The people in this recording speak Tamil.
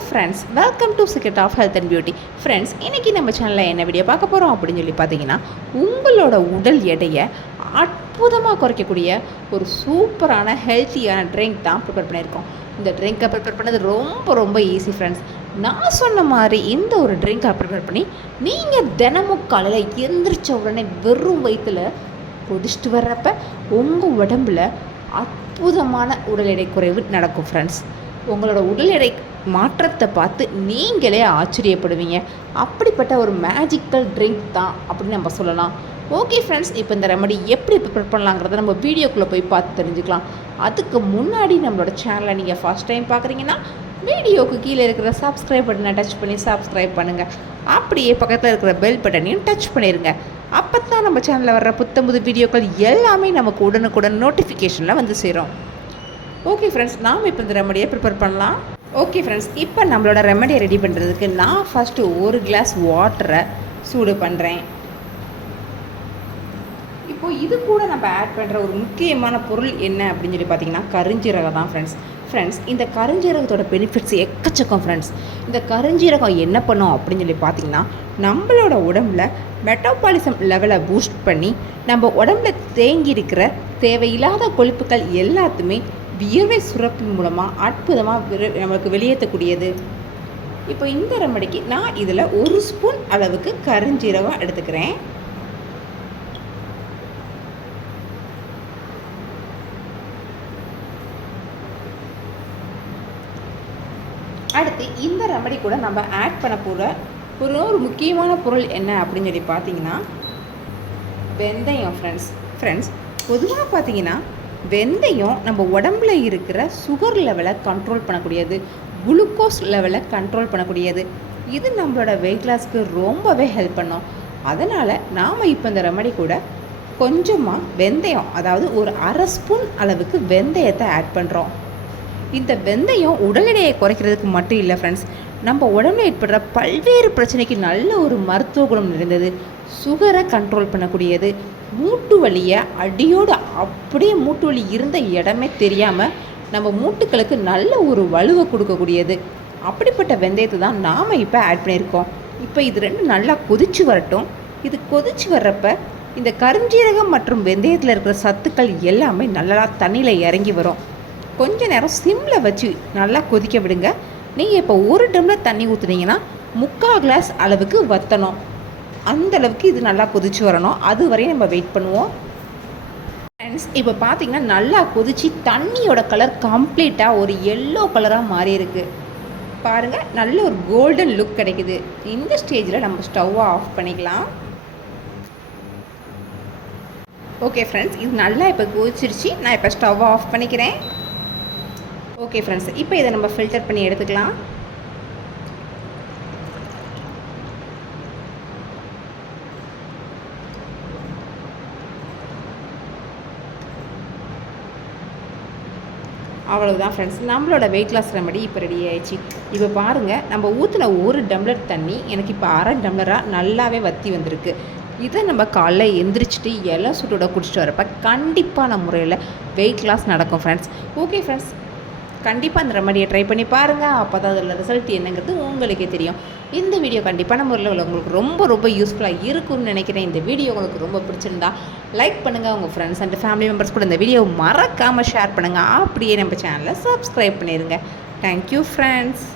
Friends welcome to secret of health and beauty friends இன்றைக்கி நம்ம சேனலில் என்ன வீடியோ பார்க்க போகிறோம் அப்படின்னு சொல்லி பார்த்தீங்கன்னா உங்களோட உடல் எடையை அற்புதமாக குறைக்கக்கூடிய ஒரு சூப்பரான ஹெல்த்தியான ட்ரிங்க் தான் ப்ரிப்பேர் பண்ணியிருக்கோம். இந்த ட்ரிங்கை ப்ரிப்பேர் பண்ணது ரொம்ப ரொம்ப ஈஸி ஃப்ரெண்ட்ஸ் நான் சொன்ன மாதிரி இந்த ஒரு ட்ரிங்கை ப்ரிப்பேர் பண்ணி நீங்கள் தினமும் காலையில் எந்திரிச்ச உடனே வெறும் வயிற்றில் கொதிச்சுட்டு வர்றப்ப உங்கள் உடம்புல அற்புதமான உடல் எடை குறைவு நடக்கும் ஃப்ரெண்ட்ஸ் உங்களோட உடல் எடை மாற்றத்தை பார்த்து நீங்களே ஆச்சரியப்படுவீங்க. அப்படிப்பட்ட ஒரு மேஜிக்கல் ட்ரிங்க் தான் அப்படின்னு நம்ம சொல்லலாம். ஓகே ஃப்ரெண்ட்ஸ் இப்போ இந்த ரெமடி எப்படி ப்ரிப்பேர் பண்ணலாங்கிறத நம்ம வீடியோக்குள்ளே போய் பார்த்து தெரிஞ்சுக்கலாம். அதுக்கு முன்னாடி நம்மளோட சேனலை நீங்கள் ஃபஸ்ட் டைம் பார்க்குறீங்கன்னா வீடியோக்கு கீழே இருக்கிற சப்ஸ்கிரைப் பட்டனை டச் பண்ணி சப்ஸ்கிரைப் பண்ணுங்கள் அப்படியே பக்கத்தில் இருக்கிற பெல் பட்டனையும் டச் பண்ணிடுங்க அப்போ தான் நம்ம சேனலில் வர்ற புத்த புது வீடியோக்கள் எல்லாமே நமக்கு உடனுக்குடன் நோட்டிஃபிகேஷனில் வந்து சேரும். ஓகே ஃப்ரெண்ட்ஸ் நாம் இப்போ இந்த ரெமடியை ப்ரிப்பேர் பண்ணலாம். ஓகே ஃப்ரெண்ட்ஸ் இப்போ நம்மளோட ரெமடியை ரெடி பண்ணுறதுக்கு நான் ஃபஸ்ட்டு ஒரு கிளாஸ் வாட்டரை சூடு பண்ணுறேன் இப்போ இது கூட நம்ம ஆட் பண்ணுற ஒரு முக்கியமான பொருள் என்ன அப்படின்னு சொல்லி பார்த்தீங்கன்னா கருஞ்சீரகம் தான் ஃப்ரெண்ட்ஸ் ஃப்ரெண்ட்ஸ் இந்த கருஞ்சீரகத்தோட பெனிஃபிட்ஸ் எக்கச்சக்கம் ஃப்ரெண்ட்ஸ் இந்த கருஞ்சீரகம் என்ன பண்ணும் அப்படின்னு சொல்லி பார்த்தீங்கன்னா நம்மளோட உடம்புல மெட்டபாலிசம் லெவலை பூஸ்ட் பண்ணி நம்ம உடம்புல தேங்கி இருக்கிற தேவையில்லாத கொழுப்புகள் எல்லாத்துமே வியர்வை சுரப்பு மூலமாக அற்புதமாக நம்மளுக்கு வெளியேற்றக்கூடியது. இப்போ இந்த ரெமடிக்கு நான் இதில் ஒரு ஸ்பூன் அளவுக்கு கருஞ்சீரகம் எடுத்துக்கிறேன். அடுத்து இந்த ரெமடி கூட நம்ம ஆட் பண்ண போகிற ஒரு ஒரு முக்கியமான பொருள் என்ன அப்படின்னு சொல்லி பார்த்தீங்கன்னா வெந்தயம் ஃப்ரெண்ட்ஸ் ஃப்ரெண்ட்ஸ் பொதுவாக பார்த்தீங்கன்னா வெந்தயம் நம்ம உடம்புல இருக்கிற சுகர் லெவலை கண்ட்ரோல் பண்ணக்கூடியது குளுக்கோஸ் லெவலை கண்ட்ரோல் பண்ணக்கூடியது. இது நம்மளோட வெயிட் லாஸ்க்கு ரொம்பவே ஹெல்ப் பண்ணும். அதனால் நாம் இப்போ இந்த ரெமடி கூட கொஞ்சமாக வெந்தயம் அதாவது ஒரு அரை ஸ்பூன் அளவுக்கு வெந்தயத்தை ஆட் பண்ணுறோம் இந்த வெந்தயம் உடல் எடையை குறைக்கிறதுக்கு மட்டும் இல்லை ஃப்ரெண்ட்ஸ் நம்ம உடம்புல ஏற்படுற பல்வேறு பிரச்சனைக்கு நல்ல ஒரு மருத்துவ குணம் நிறைந்தது. சுகரை கண்ட்ரோல் பண்ணக்கூடியது. மூட்டு வலியை அடியோடு அப்படியே மூட்டு வலி இருந்த இடமே தெரியாமல் நம்ம மூட்டுக்களுக்கு நல்ல ஒரு வலுவை கொடுக்கக்கூடியது. அப்படிப்பட்ட வெந்தயத்தை தான் நாம் இப்போ ஆட் பண்ணியிருக்கோம். இப்போ இது ரெண்டும் நல்லா கொதிச்சு வரட்டும். இது கொதிச்சு வர்றப்ப இந்த கருஞ்சீரகம் மற்றும் வெந்தயத்தில் இருக்கிற சத்துக்கள் எல்லாமே நல்லா தண்ணியில் இறங்கி வரும். கொஞ்ச நேரம் சிம்மில் வச்சு நல்லா கொதிக்க விடுங்க. நீங்கள் இப்போ ஒரு டம்ளர் தண்ணி ஊற்றுனீங்கன்னா முக்கால் கிளாஸ் அளவுக்கு வற்றணும் அந்த அளவுக்கு இது நல்லா கொதிச்சு வரணும். அது வரையும் நம்ம வெயிட் பண்ணுவோம். ஃப்ரெண்ட்ஸ் இப்போ பார்த்தீங்கன்னா நல்லா கொதிச்சு தண்ணியோட கலர் கம்ப்ளீட்டாக ஒரு எல்லோ கலராக மாறி இருக்கு. பாருங்கள் நல்ல ஒரு கோல்டன் லுக் கிடைக்குது. இந்த ஸ்டேஜில் நம்ம ஸ்டவ்வை ஆஃப் பண்ணிக்கலாம். ஓகே ஃப்ரெண்ட்ஸ் இது நல்லா இப்போ கொதிச்சிருச்சு. நான் இப்போ ஸ்டவ்வை ஆஃப் பண்ணிக்கிறேன். ஓகே ஃப்ரெண்ட்ஸ் இப்போ இதை நம்ம ஃபில்டர் பண்ணி எடுத்துக்கலாம். அவ்வளோதான் ஃப்ரெண்ட்ஸ் நம்மளோட வெயிட் லாஸ் ரெமடி இப்போ ரெடி ஆயிடுச்சு. இப்போ பாருங்கள் நம்ம ஊற்றின ஒரு டம்ளர் தண்ணி எனக்கு இப்போ அரை டம்ளராக நல்லாவே வற்றி வந்திருக்கு. இதை நம்ம காலைல எந்திரிச்சிட்டு இலை சுட்டோட குடிச்சிட்டு வரப்போ கண்டிப்பான முறையில் வெயிட் லாஸ் நடக்கும் ஃப்ரெண்ட்ஸ் ஓகே ஃப்ரெண்ட்ஸ் கண்டிப்பாக அந்த ரெமடியை ட்ரை பண்ணி பாருங்கள் அப்போ தான் அதில் ரிசல்ட் என்னங்கிறது உங்களுக்கே தெரியும். இந்த வீடியோ கண்டிப்பான முறையில் உங்களுக்கு ரொம்ப ரொம்ப யூஸ்ஃபுல்லாக இருக்கும்னு நினைக்கிறேன். இந்த வீடியோ உங்களுக்கு ரொம்ப பிடிச்சிருந்தா லைக் பண்ணுங்கள் உங்கள் ஃப்ரெண்ட்ஸ் அண்ட் ஃபேமிலி மெம்பர்ஸ் கூட இந்த வீடியோ மறக்காமல் ஷேர் பண்ணுங்கள் அப்படியே நம்ம சேனலை சப்ஸ்கிரைப் பண்ணிடுங்க தேங்க்யூ ஃப்ரெண்ட்ஸ்